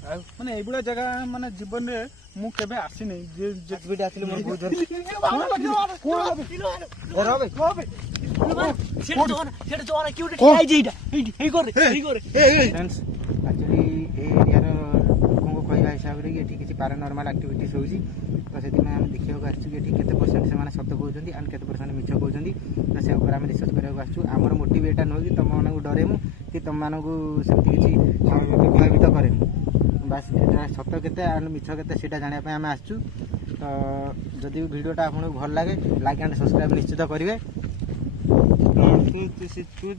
माने एबुला जगह माने जीवन रे मु केबे आसी नै जे वीडियो आथिले मोर बहुत जन फ्रेंड्स एक्चुअली ए एरिया रो लोगों को कहवा हिसाब रे एठी किछि पैरानॉर्मल एक्टिविटीज होउची तो सेति में हम देखियो को आछू एठी केते परसेंट से माने सत्य कहउचंदी एंड केते परसेंट मिछ कहउचंदी तो से ऊपर हम रिसर्च करियो को आछू हमर मोटिव एटा न हो कि तुम मानू डरेमु कि तुम मानू सेति किछि भयभीत करेमु बस एटा सत्य केते एंड मिछ केते सेटा जानिया पे हम आछू तो जदि वीडियोटा आपन भल लागे लाइक एंड सब्सक्राइब निश्चित करिवे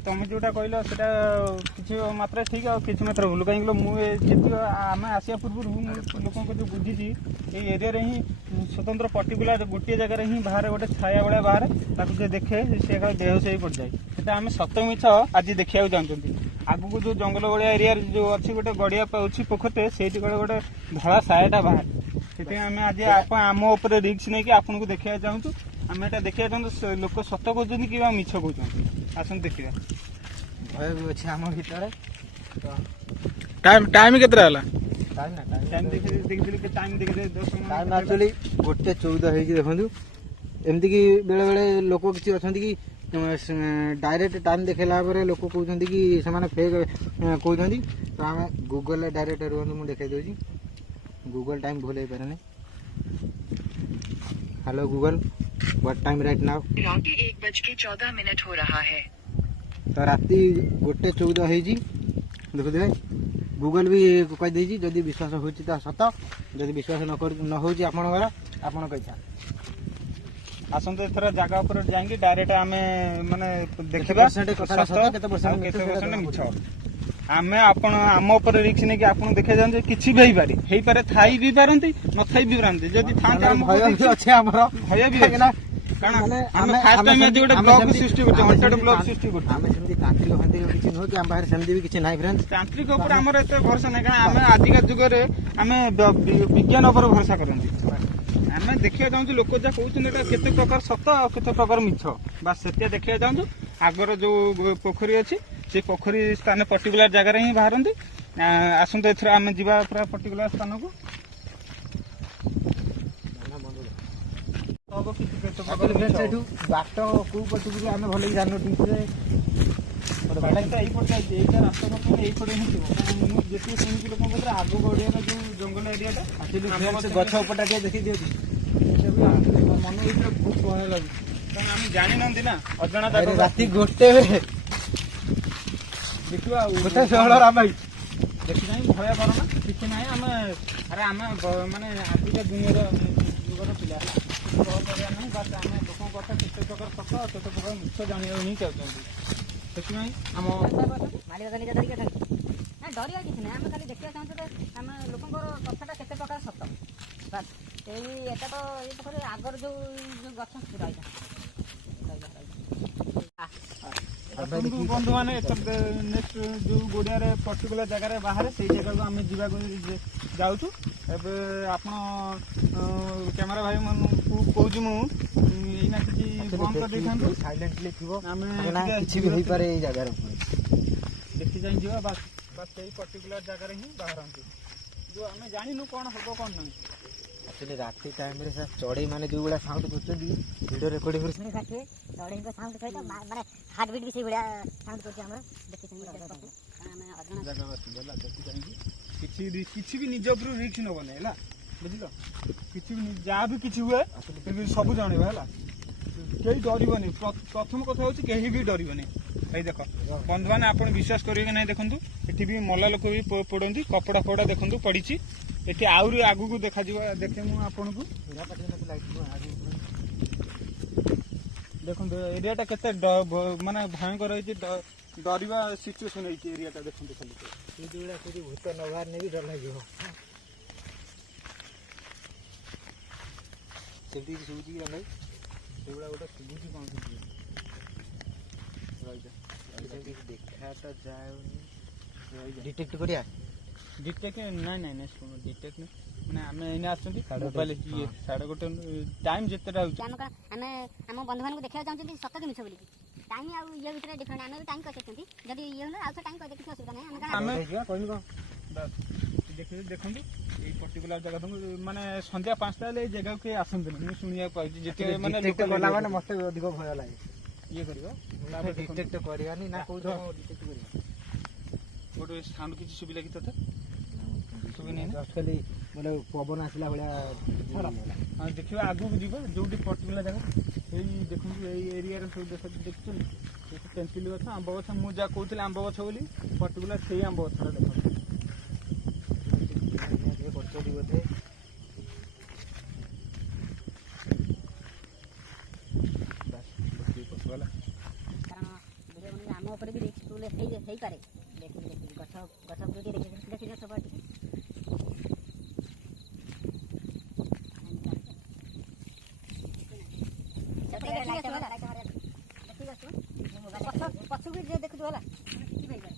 तुम जोटा कहल से किसी मात्रा ठीक है किसी मात्रा भूल कहीं मुझे आम आसिया पूर्व लोक जो बुझी ये एरिया ही स्वतंत्र पर्टिकुलर गोटे जगह ही बाहर गोटे छाया भाया बाहर ताकू देखे सी बेहोश हो पड़ जाए से आम सत मिछ आज देखा चाहते आगू जो जंगल भाया एरिया जो अच्छी गोटे गड़िया पाँच पोखरटे से गोटे धला सायाटा बाहर से आम आज आम उपर रिक्स नहीं कि आपको देखा चाहूँ आम एटा देखा चाहूँ लोक सत कहते कि मिछ कहते आसन देखिए भय भी अच्छे आम भर टाइम टाइम केतरा हला टाइम ना टाइम देखिए टाइम देखिए 10 टाइम एक्चुअली गोटे 14 होई देखंतु एमती कि बेले बेले लोक किछि अछंती कि डायरेक्ट टाइम देखेला परे लोक कहउछंती कि समान फेक कहउछंती तो हम गूगल ले डायरेक्ट रहंतु मु देखाइ दोजी गूगल टाइम भूले परने hello Google what time right now रात 1:14 हो रहा है तो राति गोटे 14 होई देखो दे गूगल भी कह देजी जदि विश्वास होची त सत जदि विश्वास न होची आपन घर आपन कइसा आसन तो एथरा जगह ऊपर जाएंगे डायरेक्ट आमे माने देखिबा सत केते परसेंट मिछ आमे आपण आम ऊपर रिस्क नहीं कि आपन देखा जान किछि भी हेई पारे थाई भी पारंती न थाई भी पारंती जदि थांते हम भय भी अछि हमरो भय भी अछि कारण हम फास्ट टाइम आज गोटे ब्लॉग सृष्टि करते हंटेड ब्लॉग सृष्टि करते हम सेमती तांत्रिक हंते किछि न हो कि हम बाहर सेमती भी किछि नाही फ्रेंड्स तांत्रिक ऊपर हमर एते भरोसा नहीं कारण हम आजिका जुग रे हम विज्ञान ऊपर भरोसा करंती आमे देखिया चाहूँ लोक जा कहते केते प्रकार सत और केते प्रकार मिछ बस से देखिया चाहूँ आगर जो पोखरी अच्छी से पोखरी स्थान पर्टिकुलर जगह ही बाहरती आसत एथर आम जा पूरा पर्टिकुलर स्थान को बाट कौ पटू आम भल जान ठीक से रास्ता यहीपटे ही जी शुणी लोक आग गड़िया जो जंगल एरिया गछ उपटा देखी दियो मन भर बहुत भय लगे कारण आम जानी ना अजाणा राति गोटे देखा गोटे षोहल राम भाई देखी ना भय करना किसी ना आम अरे आम मानने आजिका दुनिया जुगर पिला नहीं बस आम लोक कथा केते प्रकार सत केते प्रकार मिछ जाना ही चाहते आम मालिक निज धरिक ना डर किसी ना आम खाली देखा चाहूँ आम लोक कथाटा केते प्रकार सत बस एटा तो ये पोखरी आगर जो गछ रहा बंधु मैंने नेक्स्ट जो गोड़िया पर्टिकुलर जगह बाहर से जगह को आम जा जाऊँ आप कैमेरा भाई मन कहूँ मुझा कि बंद कर साइलेंटली थी आम किछि भी होई पारे ए जगह देखी जाई जीवा बस बस यही पर्टिकुलर जगह ही बाहर जो आम जानिनु कौन हम कौन नहीं एक्चुअली राति टाइम रे सर चढ़ई माने जो गुला साउंड करछदी वीडियो रिकॉर्डिंग कर सुनी खाते चढ़ई को साउंड सहित माने हार्ट बीट भी से बढिया साउंड करछि हमरा देखि छन हमें अजना जगह बस बोला देखि जाई किछि भी निज ऊपर रिस्क न बने हला बुझिलो किछि भी जा भी किछि हुए सब जानिबा हला केही डरिबनी प्रथम कथा होछि केही भी डरिबनी भाई देख बंधु मैंने आप विश्वास करेंगे ना देखो ये भी मल्ला लोक भी पड़ती कपड़ा फपड़ा देखो पड़ी ये आहरी आगू को देखा देखे मुझे आपन को देखो एरियाटा केते माने भयंकर है डरवा सिचुएसन है एरियाटा देखो खाली भूत न बाहर नहीं डर लगे सुबुची भाई सेगुड़ा गोटे सुबुची कौन देखाटा जाए डिटेक्ट करिया डिटेक्ट ना ना ना सुनो डिटेक्ट माने आमे एने आछंती मोबाइल ये 1:30 टाइम जेतेटा होछ आमे हम बंधु मान को देखा चाहछंती सत्य मिछ बोली टाइम आ ये भीतर डिफरेंट आमे टाइम कहछंती जदी ये आ टाइम कह दे किछ असुविधा नै आमे कोइ बस ଦେଖିବେ ଦେଖନ୍ତୁ ଏଇ ପର୍ଟିକୁଲାର ଜାଗା ମାନେ ସନ୍ଧ୍ୟା 5ଟା ହେଲେ ଏଇ ଜାଗାକୁ କେହି ଆସନ୍ତିନି ମୁଁ ଶୁଣିବାକୁ ପାଉଛି ଯେତେ ମାନେ ଡିଟେକ୍ଟ କଲା ମାନେ ମତେ ଅଧିକ ଭୟ ଲାଗେ ଇଏ କରିବ ଡିଟେକ୍ଟ କରିବାନି ନା କୋଉ ଡିଟେକ୍ଟ କରିବା ଗୋଟେ ସାଉଣ୍ଡ କିଛି ଶୁଭିଲା କି ତତେ ଶୁଭିନି ନା ଜଷ୍ଟ ଖାଲି ମାନେ ପବନ ଆସିଲା ଭଳିଆ ହଁ ଦେଖିବା ଆଗକୁ ଯିବ ଯୋଉଠି ପର୍ଟିକୁଲାର ଜାଗା ଏଇ ଦେଖନ୍ତୁ ଏଇ ଏରିଆରେ ସବୁ ଦେଖୁଛନ୍ତି ତେନ୍ତୁଲି ଗଛ ଆମ୍ବ ଗଛ ମୁଁ ଯାହା କହୁଥିଲି ଆମ୍ବ ଗଛ ବୋଲି ପର୍ଟିକୁଲାର ସେଇ ଆମ୍ବ ଗଛଟା ଦେଖନ୍ତୁ କରୁଛନ୍ତି ବୋଧେ ପଶୁଗଲା କାରଣ ଭିଡ଼ିଓ ବନେଇଲେ ଆମ ଉପରେ ବି ରିସ୍କ ହେଇପାରେ ଦେଖିବି ଗଛ ଉପରେ ଟିକେ ଦେଖିବି ସବୁ ଟିକେ ପଛକୁ ଯିଏ ଦେଖୁଛୁ ହେଲା କିଛି ହେଇପାରେ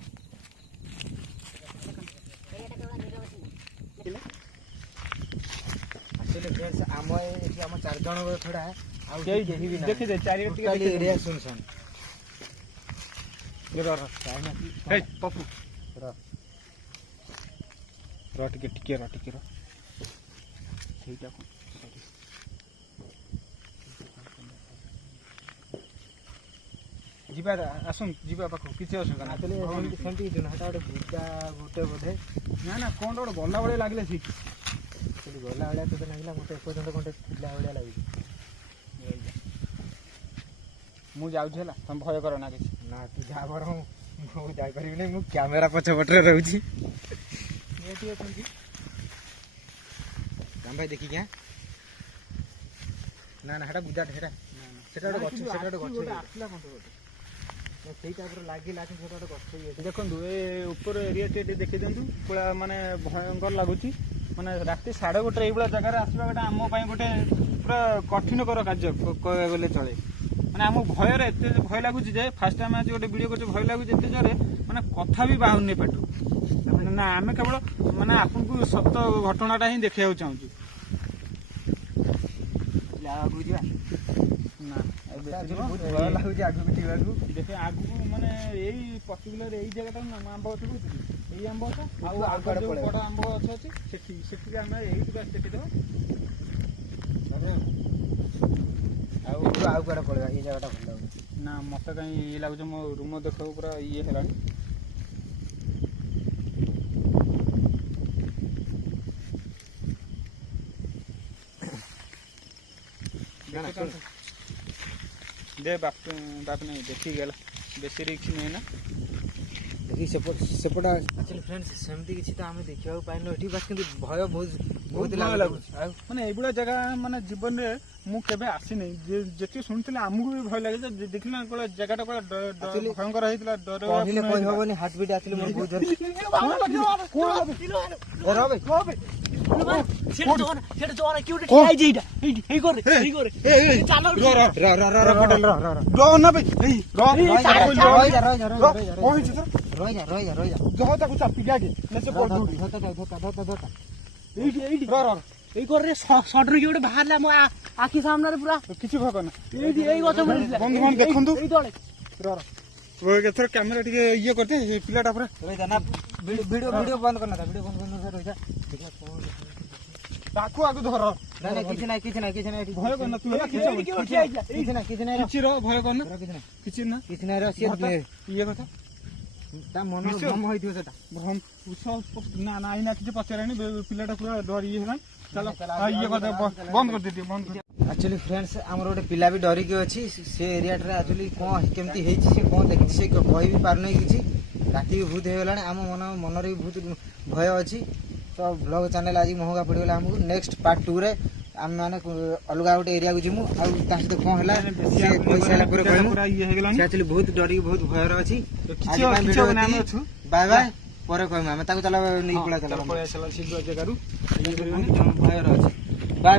ଏଇଟା କେବଳ ନିରବଧି ଆମ ଏଠି ଆମ 4 ଜଣଙ୍କ ଛଡା ଆଉ କେହି ବି ଦେଖିଦେ ଚାରିଆଡେ ଟିକେ ଟୋଟାଲି ଏରିଆ ଶୁନଶାନ ପପୁ ର ଟିକେ ସେଇଟା ଯିବା ଆସନ୍ତୁ ଯିବା ପାଖକୁ କିଛି ଅସୁବିଧା ନାହିଁ ସେମିତି ସେଟା ଗୋଟେ ବୁଦା ଗୋଟେ ବୋଧେ ନା କଣ ଗୋଟେ ଗଲା ଭଳିଆ ଲାଗିଲା ସେଠି ସେଠି ଗଲା ଭଳିଆ ତୋତେ ଲାଗିଲା ମତେ ଏପର୍ଯ୍ୟନ୍ତ ଗୋଟେ ଥିଲା ଭଳିଆ ଲାଗୁଛି ମୁଁ ଯାଉଛି ହେଲା ତମେ ଭୟ କର ନା କିଛି ନା ତୁ ଯାହା ବର ମୁଁ ଯାଇପାରିବିନି ମୁଁ କ୍ୟାମେରା ପଛପଟରେ ରହୁଛି ନିହାତି ଅଛନ୍ତି ରାମ ଭାଇ ଦେଖିକି ନା ସେଟା ବୁଦାଟା ସେଟା ଗୋଟେ ଗଛ ଆସିଲା କଣ ଗୋଟେ ସେଇ ଟାଇପର ଲାଗିଲା କିନ୍ତୁ ସେଟା ଗୋଟେ ଗଛ ଦେଖନ୍ତୁ ଏ ଉପର ଏରିଆ ଟିକେ ଦେଖି ଦିଅନ୍ତୁ ପୁରା ମାନେ ଭୟଙ୍କର ଲାଗୁଛି ମାନେ ରାତି 1:30 ଏଇଭଳିଆ ଜାଗାରେ ଆସିବା ଗୋଟେ ଆମ ପାଇଁ ଗୋଟେ ପୁରା କଠିନକର କାର୍ଯ୍ୟ କହିବାକୁ ଗଲେ ଚଳେ ମାନେ ଆମ ଭୟରେ ଏତେ ଭୟ ଲାଗୁଛି ଯେ ଫାଷ୍ଟ ଟାଇମ୍ ଆଜି ଗୋଟେ ଭିଡ଼ିଓ କରୁଛି ଭୟ ଲାଗୁଛି ଏତେ ଜୋରେ ମାନେ କଥା ବି ବାହାରୁନି ପାଟୁ ନା ଆମେ କେବଳ ମାନେ ଆପଣଙ୍କୁ ସତ ଘଟଣାଟା ହିଁ ଦେଖିବାକୁ ଚାହୁଁଛୁ ଆଗକୁ ଯିବା ନା ଭୟ ଲାଗୁଛି ଆଗକୁ ଯିବାକୁ ଦେଖେ ଆଗକୁ ମାନେ ଏଇ ପର୍ଟିକୁଲାର ଏଇ ଜାଗାଟା ଆମ୍ବ ଗଛ କହୁଥିଲି ଏଇ ଆମ୍ବ ଗଛ ଆଉ ଆଗରେ ବଡ ଆମ୍ବ ଗଛ ଅଛି ସେଠିକି ଆମେ ଏଇଠିକୁ ଆସି ଦେଖିଦେବା ଆଉ କୁଆଡେ ପଳେଇବା ଏଇ ଜାଗାଟା ଭଲ ଲାଗୁଛି ନା ମତେ କାହିଁ ଇଏ ଲାଗୁଛି ମୋ ରୁମ ଦେଖକୁ ପୁରା ଇଏ ହେଲାଣି दे बाप नहीं देखी गला बेसी रिक्स नहीं ना देखी सेपटा एक्चुअली फ्रेंड्स सेमती किछि तो हमें देखिବାକୁ पाइनो एठी बस किंतु भय बहुत लाଗୁଛି ମାନେ ଏଇଭଳିଆ ଜାଗା ମାନେ ଜୀବନରେ ମୁଁ କେବେ ଆସିନି ଯେତିକି ଶୁଣିଥିଲି ଆମକୁ ବି ଭୟ ଲାଗେ ଯେ ଦେଖିଲା କୋଳେ ଜାଗାଟା କୋଳେ ଭୟଙ୍କର ହେଇଥିଲା ଡର କହିଲେ କହି ହବନି ହାର୍ଟ ବିଟ୍ ଆସିଲେ ମୋର ବହୁତ ଜୋର ବାହାରିଲା ମୋ ଆଖି ସାମ୍ନାରେ ପୁରା କିଛି ଭକ ନା ଏଇ ଗଛ ବନ୍ଧୁ ଦେଖନ୍ତୁ ଏଥର କ୍ୟାମେରା ଟିକେ ଇଏ କରିଦେ ପିଲାଟା ପୁରା ଭିଡିଓ ବନ୍ଦ କରନା ଭିଡିଓ ବନ୍ଦ କରନା ରହିଯା ତାକୁ ଆଗୁ ଧର କିଛି ନାହିଁ ଭୟ କରନା ତୁ ହେଲା କିଛି ର ଭୟ କରନା କିଛି ନାହିଁ ର ସିଏ ଇଏ କଥା ତା ମନ ହେଇଥିବ ସେଟା ନା ଏଇନା କିଛି ପଚାରାନି ପିଲାଟା ପୁରା ଡରି ଇଏ ହେଲାଣି ଚାଲ ଇଏ କଥା ବନ୍ଦ କରିଦିଏ ବନ୍ଦ କରି एक्चुअली फ्रेंड्स आमर गोटे पिला भी डरिकी अच्छी से एरिया एक्चुअली कौन केमती से कौन देखी से कह भी पार नहीं कि राति भी बहुत होगा आम मन भी बहुत भय अच्छी तो ब्लॉग चैनल आज महंगा पड़गला आमको नेक्स्ट पार्ट 2 रे आम मैंने अलग गोटे एरिया को जीमु सहित कौन है एक्चुअली बहुत डरिकी बहुत भयर अच्छी बाय बाय पर कहूँ आम चला नहीं पड़ा भयर अच्छी बाय